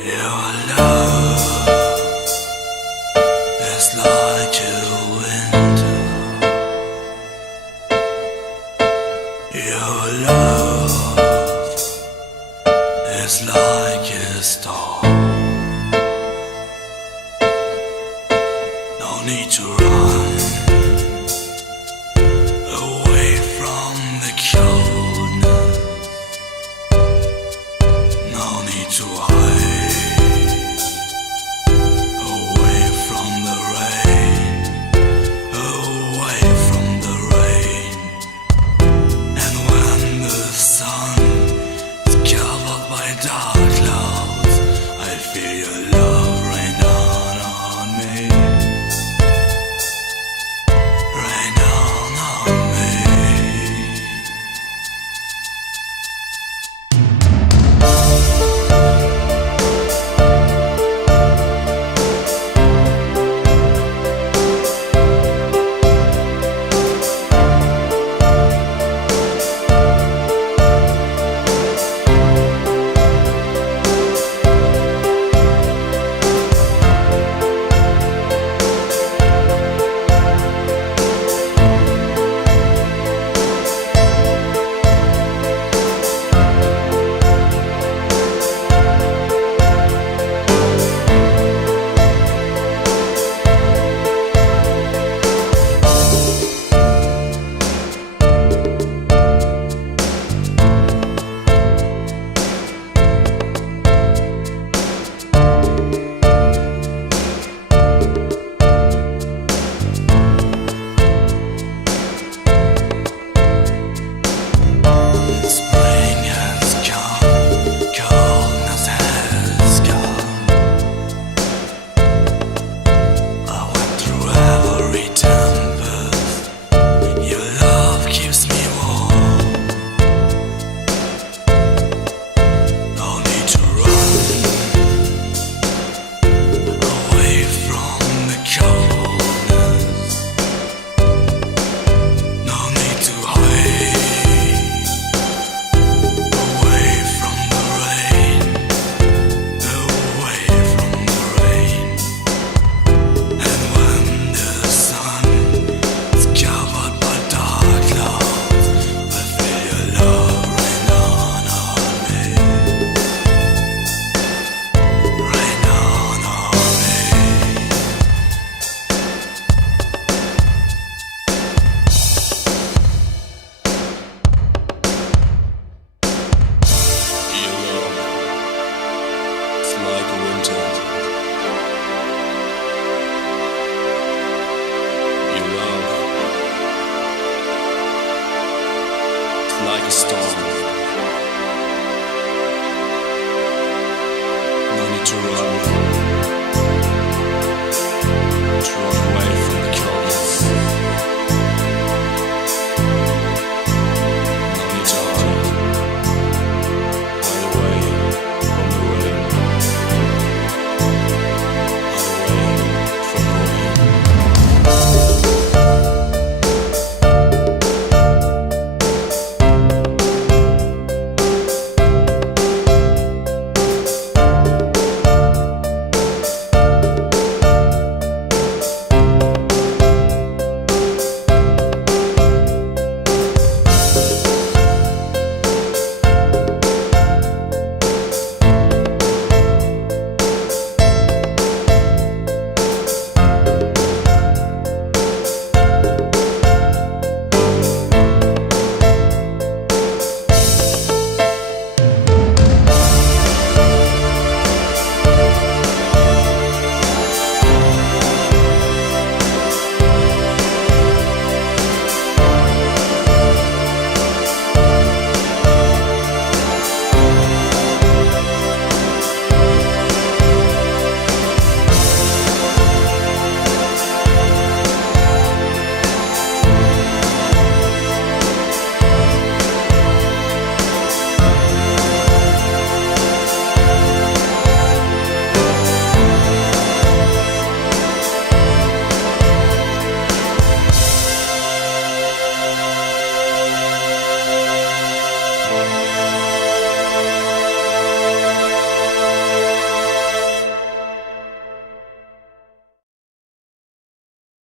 Your love is like a winter. Your love is like a star. No need to run away from the coldness. No need to hide away from the rain, away from the rain. And when the sun is covered by dark clouds, I feel your love rain down on me, rain down on me. Spring has come, coldness has gone. I went through every tempest. Your love keeps me warm. No need to run away from the coldness. No need to hide away from the rain, away from the rain. And when the sun is covered by dark clouds, I feel your love rain down on me, rain down on me. Your love is like a winter. Your love is like a storm.